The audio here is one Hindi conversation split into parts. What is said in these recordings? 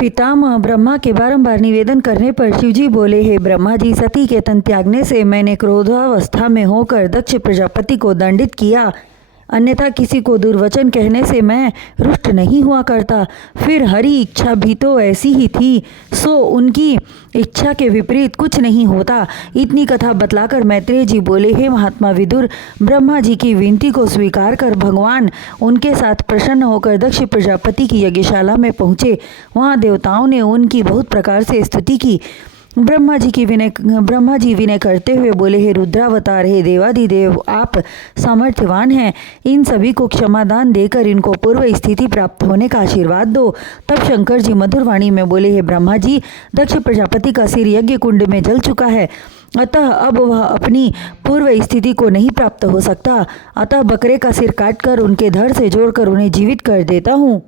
पितामह ब्रह्मा के बारंबार निवेदन करने पर शिवजी बोले, हे ब्रह्मा जी, सती के तन त्यागने से मैंने क्रोधावस्था में होकर दक्ष प्रजापति को दंडित किया, अन्यथा किसी को दुर्वचन कहने से मैं रुष्ट नहीं हुआ करता। फिर हरि इच्छा भी तो ऐसी ही थी, सो उनकी इच्छा के विपरीत कुछ नहीं होता। इतनी कथा बतलाकर मैत्रेय जी बोले, हे महात्मा विदुर, ब्रह्मा जी की विनती को स्वीकार कर भगवान उनके साथ प्रसन्न होकर दक्ष प्रजापति की यज्ञशाला में पहुँचे। वहाँ देवताओं ने उनकी बहुत प्रकार से स्तुति की। ब्रह्मा जी विनय करते हुए बोले, हे रुद्रावतार, हे देवाधिदेव, आप सामर्थ्यवान हैं, इन सभी को क्षमादान देकर इनको पूर्व स्थिति प्राप्त होने का आशीर्वाद दो। तब शंकर जी मधुर वाणी में बोले, हे ब्रह्मा जी, दक्ष प्रजापति का सिर यज्ञ कुंड में जल चुका है, अतः अब वह अपनी पूर्व स्थिति को नहीं प्राप्त हो सकता। अतः बकरे का सिर काटकर उनके धड़ से जोड़कर उन्हें जीवित कर देता हूँ।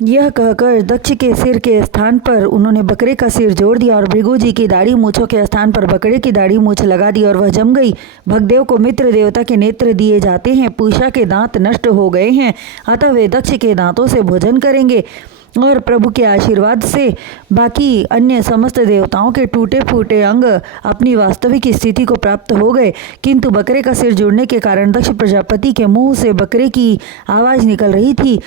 यह कहकर दक्ष के सिर के स्थान पर उन्होंने बकरे का सिर जोड़ दिया और भृगु जी की दाढ़ी मूछों के स्थान पर बकरे की दाढ़ी मूछ लगा दी और वह जम गई। भगदेव को मित्र देवता के नेत्र दिए जाते हैं, पूषा के दांत नष्ट हो गए हैं, अतः वे दक्ष के दांतों से भोजन करेंगे और प्रभु के आशीर्वाद से बाकी अन्य समस्त देवताओं के टूटे फूटे अंग अपनी वास्तविक स्थिति को प्राप्त हो गए। किंतु बकरे का सिर जुड़ने के कारण दक्ष प्रजापति के मुंह से बकरे की आवाज़ निकल रही थी।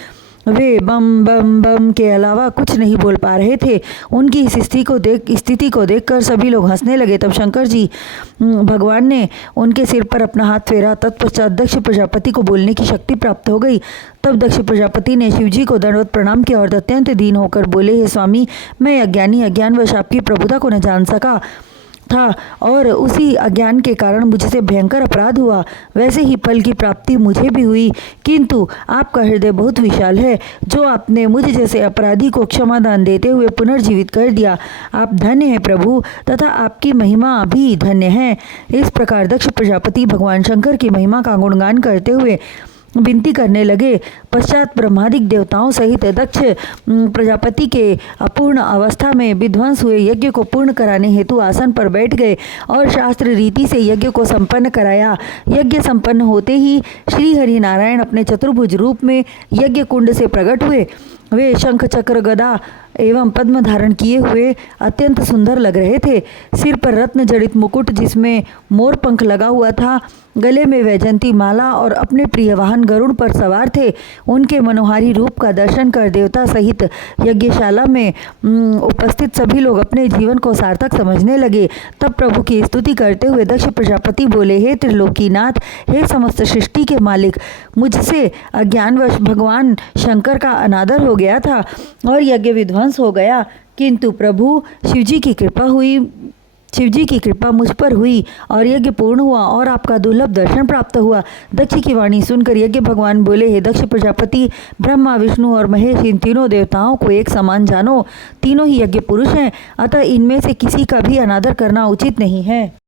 वे बम बम बम के अलावा कुछ नहीं बोल पा रहे थे। उनकी इस स्थिति को देखकर सभी लोग हंसने लगे। तब शंकर जी भगवान ने उनके सिर पर अपना हाथ फेरा। तत्पश्चात दक्ष प्रजापति को बोलने की शक्ति प्राप्त हो गई। तब दक्ष प्रजापति ने शिवजी को दंडवत प्रणाम किया और अत्यंत दीन होकर बोले, हे स्वामी, मैं अज्ञानवश आपकी प्रभुता को न जान सका था और उसी अज्ञान के कारण मुझसे भयंकर अपराध हुआ। वैसे ही फल की प्राप्ति मुझे भी हुई, किंतु आपका हृदय बहुत विशाल है, जो आपने मुझ जैसे अपराधी को क्षमादान देते हुए पुनर्जीवित कर दिया। आप धन्य हैं प्रभु, तथा आपकी महिमा भी धन्य है। इस प्रकार दक्ष प्रजापति भगवान शंकर की महिमा का गुणगान करते हुए विनती करने लगे। पश्चात ब्रह्मादिक देवताओं सहित दक्ष प्रजापति के अपूर्ण अवस्था में विध्वंस हुए यज्ञ को पूर्ण कराने हेतु आसन पर बैठ गए और शास्त्र रीति से यज्ञ को संपन्न कराया। यज्ञ संपन्न होते ही श्री हरि नारायण अपने चतुर्भुज रूप में यज्ञ कुंड से प्रकट हुए। वे शंख चक्र गदा एवं पद्म धारण किए हुए अत्यंत सुंदर लग रहे थे। सिर पर रत्न जड़ित मुकुट जिसमें मोर पंख लगा हुआ था, गले में वैजंती माला और अपने प्रिय वाहन गरुड़ पर सवार थे। उनके मनोहारी रूप का दर्शन कर देवता सहित यज्ञशाला में उपस्थित सभी लोग अपने जीवन को सार्थक समझने लगे। तब प्रभु की स्तुति करते हुए दक्ष प्रजापति बोले, हे त्रिलोकीनाथ, हे समस्त सृष्टि के मालिक, मुझसे अज्ञानवश भगवान शंकर का अनादर हो गया था और यज्ञ विध्वंस हो गया, किंतु प्रभु शिवजी की कृपा मुझ पर हुई और यज्ञ पूर्ण हुआ और आपका दुर्लभ दर्शन प्राप्त हुआ। दक्ष की वाणी सुनकर यज्ञ भगवान बोले, हे दक्ष प्रजापति, ब्रह्मा विष्णु और महेश इन तीनों देवताओं को एक समान जानो। तीनों ही यज्ञ पुरुष हैं, अतः इनमें से किसी का भी अनादर करना उचित नहीं है।